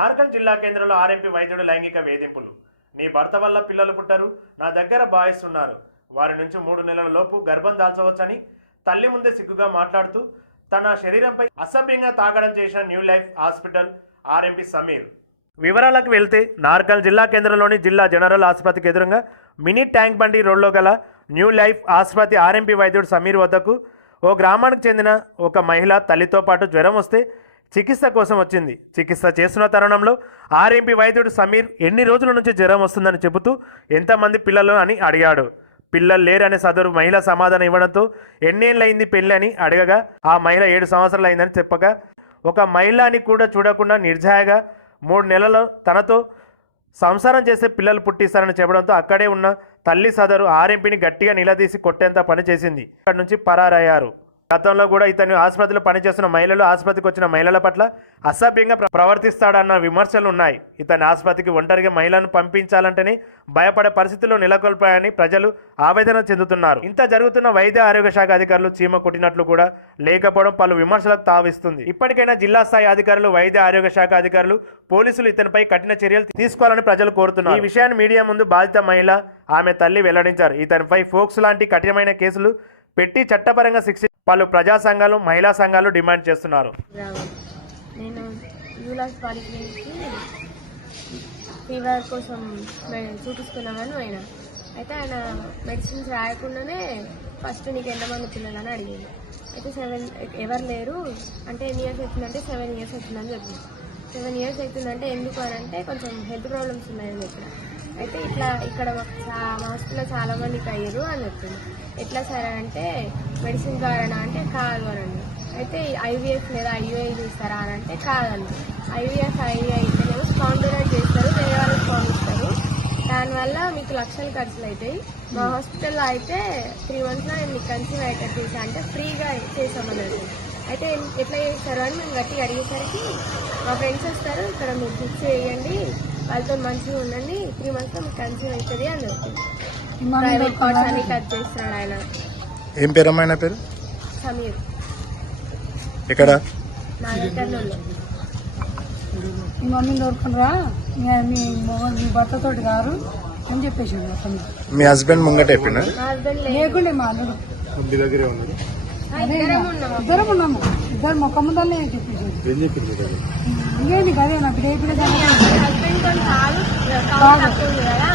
జార్ఖండ్ జిల్లా కేంద్రంలో ఆర్ఎంపీ వైద్యుడు లైంగిక వేధింపులు. నీ భర్త వల్ల పిల్లలు పుట్టరు నా దగ్గర బాయ్స్ ఉన్నారు. వారి నుంచి మూడు నెలల లోపు గర్భం దాల్చవచ్చని తల్లి ముందే సిగ్గుగా మాట్లాడుతూ తన శరీరంపై అసభ్యంగా తాగడం చేసిన new life hospital RMP Sameer. వివరాలకు వెళ్తే నార్కల్ జిల్లా కేంద్రంలోని జిల్లా జనరల్ ఆసుపత్రికి ఎదురుగా మినీ ట్యాంక్ బండి రోడ్లో గల న్యూ లైఫ్ ఆసుపత్రి ఆర్ఎంపీ వైద్యుడు సమీర్ వద్దకు ఓ గ్రామానికి చెందిన ఒక మహిళ తల్లితో పాటు జ్వరం వస్తే చికిత్స కోసం వచ్చింది. చికిత్స చేస్తున్న తరుణంలో ఆర్ఎంపీ వైద్యుడు సమీర్ ఎన్ని రోజుల నుంచి జ్వరం వస్తుందని చెబుతూ ఎంతమంది పిల్లలు అని అడిగాడు. పిల్లలు లేరని సదరు మహిళ సమాధానం ఇవ్వడంతో ఎన్నేళ్ళయింది పెళ్ళి అని అడగగా ఆ మహిళ ఏడు సంవత్సరాలు అయిందని చెప్పగా ఒక మహిళని కూడా చూడకుండా నిర్జాయగా మూడు నెలలు తనతో సంసారం చేసే పిల్లలు పుట్టిస్తారని చెప్పడంతో అక్కడే ఉన్న తల్లి సదరు ఆర్ఎంపీని గట్టిగా నిలదీసి కొట్టేంత పని చేసింది. అక్కడి నుంచి పరారయ్యారు. గతంలో కూడా ఇతను ఆసుపత్రిలో పనిచేస్తున్న మహిళలు ఆసుపత్రికి వచ్చిన మహిళల పట్ల అసభ్యంగా ప్రవర్తిస్తాడన్న విమర్శలు ఉన్నాయి. ఇతని ఆసుపత్రికి ఒంటరిగా మహిళను పంపించాలంటేనే భయపడే పరిస్థితుల్లో నెలకొల్పాయని ప్రజలు ఆవేదన చెందుతున్నారు. ఇంత జరుగుతున్న వైద్య ఆరోగ్య శాఖ అధికారులు చీమ కొట్టినట్లు కూడా లేకపోవడం పలు విమర్శలకు తావిస్తుంది. ఇప్పటికైనా జిల్లా స్థాయి అధికారులు వైద్య ఆరోగ్య శాఖ అధికారులు పోలీసులు ఇతనిపై కఠిన చర్యలు తీసుకోవాలని ప్రజలు కోరుతున్నారు. ఈ విషయాన్ని మీడియా ముందు బాధిత మహిళ ఆమె తల్లి వెల్లడించారు. ఇతనిపై ఫోక్స్ లాంటి కఠినమైన కేసులు పెట్టి చట్టపరంగా శిక్ష పలు ప్రజా సంఘాలు మహిళా సంఘాలు డిమాండ్ చేస్తున్నారు. నేను యూలాస్ పాలిక్లినిక్కి ఫీవర్ కోసం మె- చూపించుకున్నామని పోయినా. అయితే ఆయన మెడిసిన్స్ రాయకుండానే ఫస్ట్ నీకు ఎంతమంది పిల్లలని అడిగింది అయితే సెవెన్ ఎవరు లేరు. అంటే ఎన్ని ఇయర్స్ అవుతుందంటే సెవెన్ ఇయర్స్ అవుతుందని చెప్పింది సెవెన్ ఇయర్స్ అవుతుందంటే ఎందుకు అని అంటే కొంచెం హెల్త్ ప్రాబ్లమ్స్ ఉన్నాయని చెప్పిన. అయితే ఇట్లా ఇక్కడ మా హాస్పిటల్లో చాలా మందికి అయ్యారు అని చెప్పింది ఎట్లా సరే అంటే మెడిసిన్ ద్వారా అంటే కాదు అని అయితే ఐవీఎఫ్ లేదా ఐయుఐ చేస్తారా అని అంటే కాదండి ఐవీఎఫ్ ఐయుఐ అయితేనేమో స్పాండిలైట్ చేస్తారు వేరే వాళ్ళకి పంపిస్తారు. దానివల్ల మీకు లక్షలు ఖర్చులు అవుతాయి మా హాస్పిటల్లో అయితే త్రీ మంత్స్లో నేను మీకు కన్సీవ్ అయ్యేటట్టు చేసా అంటే ఫ్రీగా చేసామన్నట్టు అయితే ఎట్లా చేస్తారు అని మేము గట్టిగా అడిగేసరికి మా ఫ్రెండ్స్ వస్తారు ఇక్కడ మీరు బుక్ చేయండి. వాళ్ళతో మంచిగా ఉండండి. త్రీ మంత్స్లో మీకు కన్సీవ్ అవుతుంది అని చెప్పింది ప్రైవేట్ కార్డ్స్ అన్ని కట్ చేస్తున్నాడు ఆయన. ఏం పేరు అమ్మాయి నా పేరు? సమీర్. ఎక్కడ? మీ మమ్మీని దొరకరా మీ మొగ- మీ భర్తతోటి గారు అని చెప్పేసాడు అతను మీ హస్బెండ్ ముంగట చెప్పిండా మా హస్బెండ్ లేదు. లేకుండే మా అల్లుడు. దగ్గరే ఉన్నాడు. అదే ఇద్దరం ఉన్నాం ఇద్దరం ఉన్నాము. ఇద్దరు మొక్క ముందరనే చెప్పేసాడు. ఏం చెప్పింది ఇంకేంటి నా బిడ్డ కాదు కౌంట్ తక్కువ